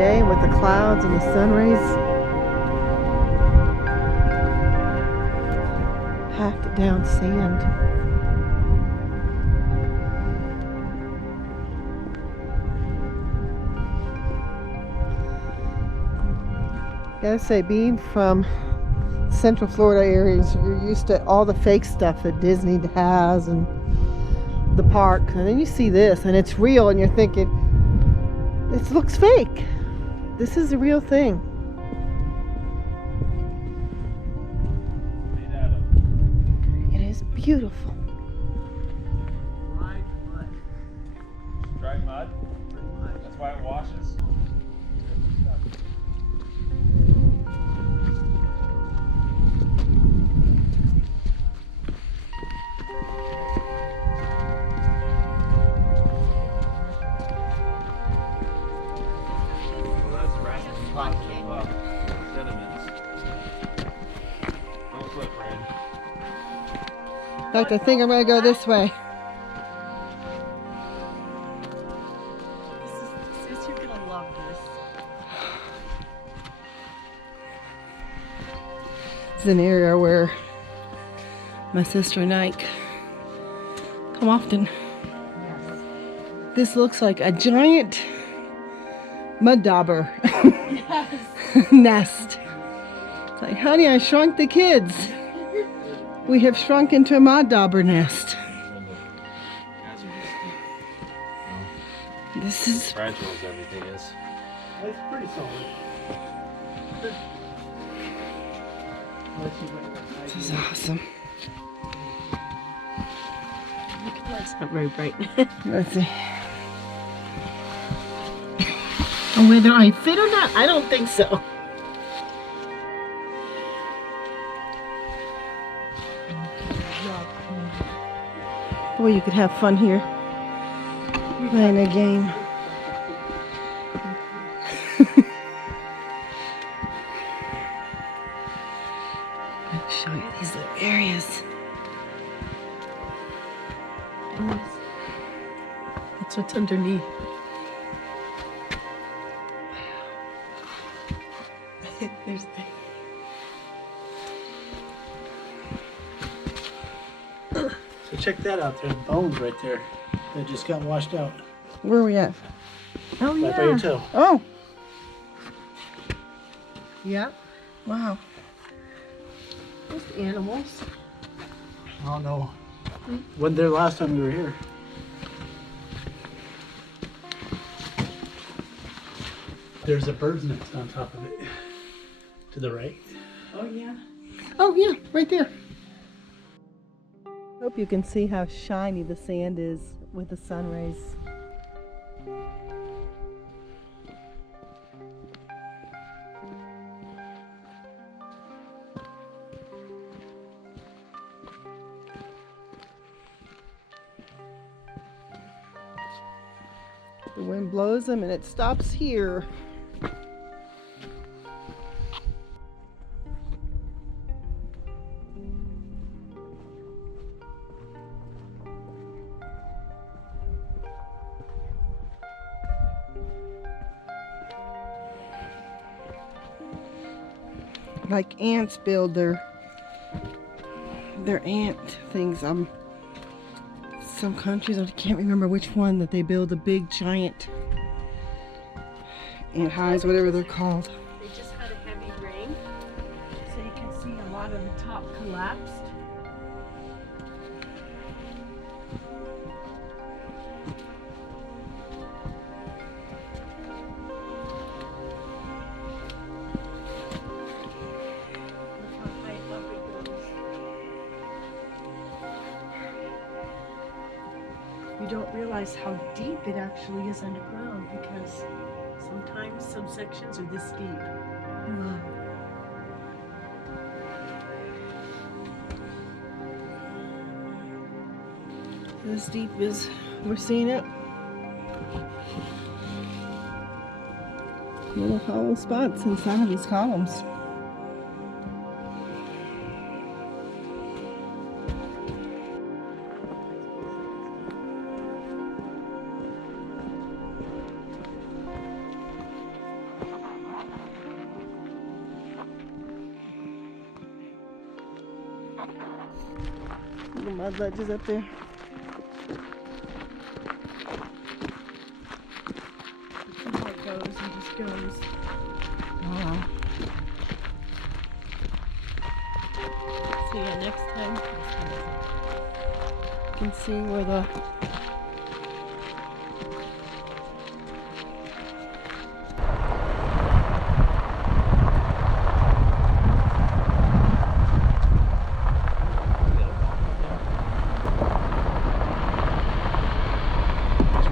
day with the clouds and the sun rays. Packed down sand. Gotta say, being from Central Florida areas, you're used to all the fake stuff that Disney has and the park, and then you see this and it's real and you're thinking, this looks fake. This is the real thing. It is beautiful. Dry mud. Dry mud? Pretty much. That's why it washes. In fact, I think I'm going to go this way. Sis, you're gonna love this. It's an area where my sister and I come often. Yes. This looks like a giant mud dauber Yes. nest. It's like, honey, I shrunk the kids. We have shrunk into a mud dauber nest. This is Fragile as everything is. It's pretty solid. this is awesome. It's not very bright. Let's see. And whether I fit or not, I don't think so. Boy, you could have fun here playing a game. I'll show you these little areas. That's what's underneath. There's So check that out. There's bones right there that just got washed out. Where are we at? Oh Right by your toe. Oh, Yeah. wow. Just animals. I don't know. When there last time we were here. There's a bird's nest on top of it. To the right. Oh yeah. Oh, yeah, right there. Hope you can see how shiny the sand is with the sun rays. The wind blows them and it stops here. Like ants build their ant things. Some countries, I can't remember which one, that they build a big giant ant hives, whatever they're called. They just had a heavy rain, so you can see a lot of the top collapsed. Look how high up it goes. You don't realize how deep it actually is underground because sometimes some sections are this deep. This deep as we're seeing it. Little hollow spots inside of these columns. Little mud ledges up there. See how it goes and just goes. Wow. See you next time. You can see where the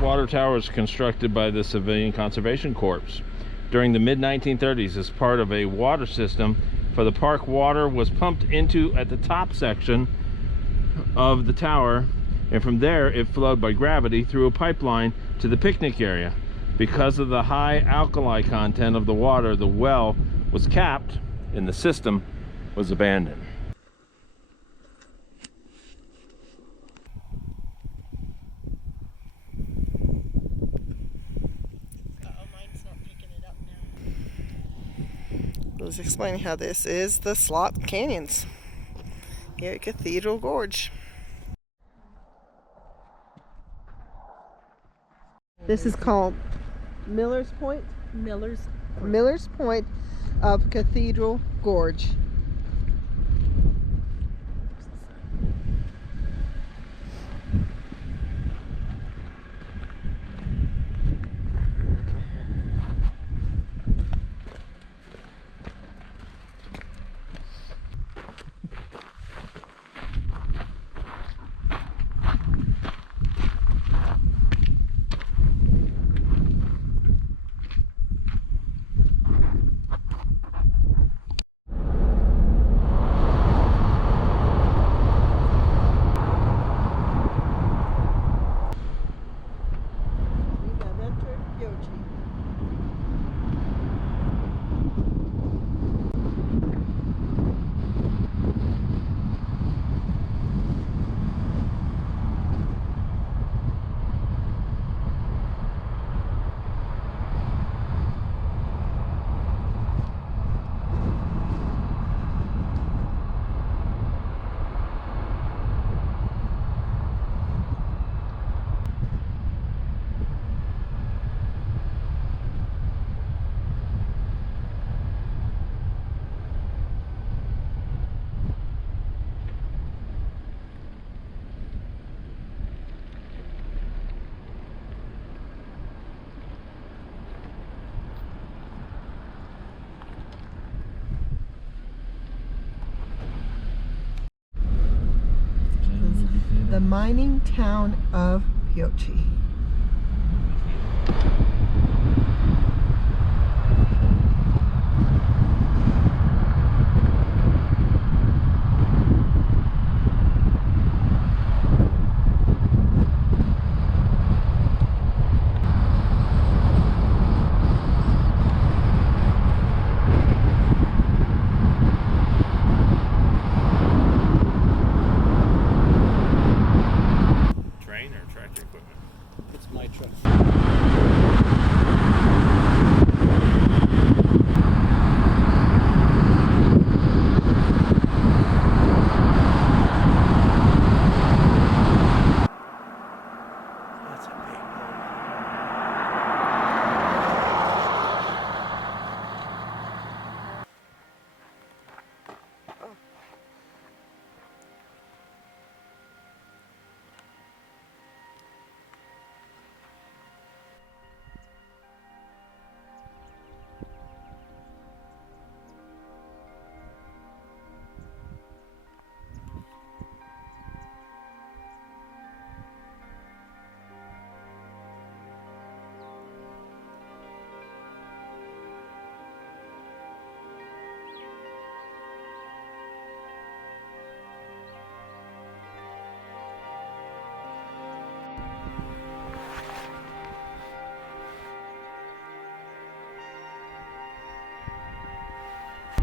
water tower was constructed by the Civilian Conservation Corps during the mid-1930s as part of a water system for the park. Water was pumped into at the top section of the tower, and from there it flowed by gravity through a pipeline to the picnic area. Because of the high alkali content of the water, the well was capped and the system was abandoned. I was explaining how this is the slot canyons here at Cathedral Gorge. This is called Miller's Point. Miller's Point of Cathedral Gorge. The mining town of Pioche. It's my truck. That's a big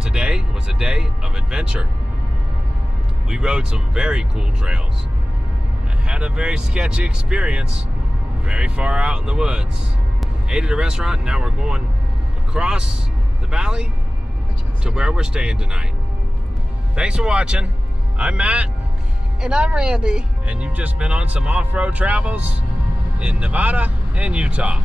Today was a day of adventure. We rode some very cool trails. I had a very sketchy experience very far out in the woods. Ate at a restaurant, and now we're going across the valley to where we're staying tonight. Thanks for watching. I'm Matt. And I'm Randy. And you've just been on some off-road travels in Nevada and Utah.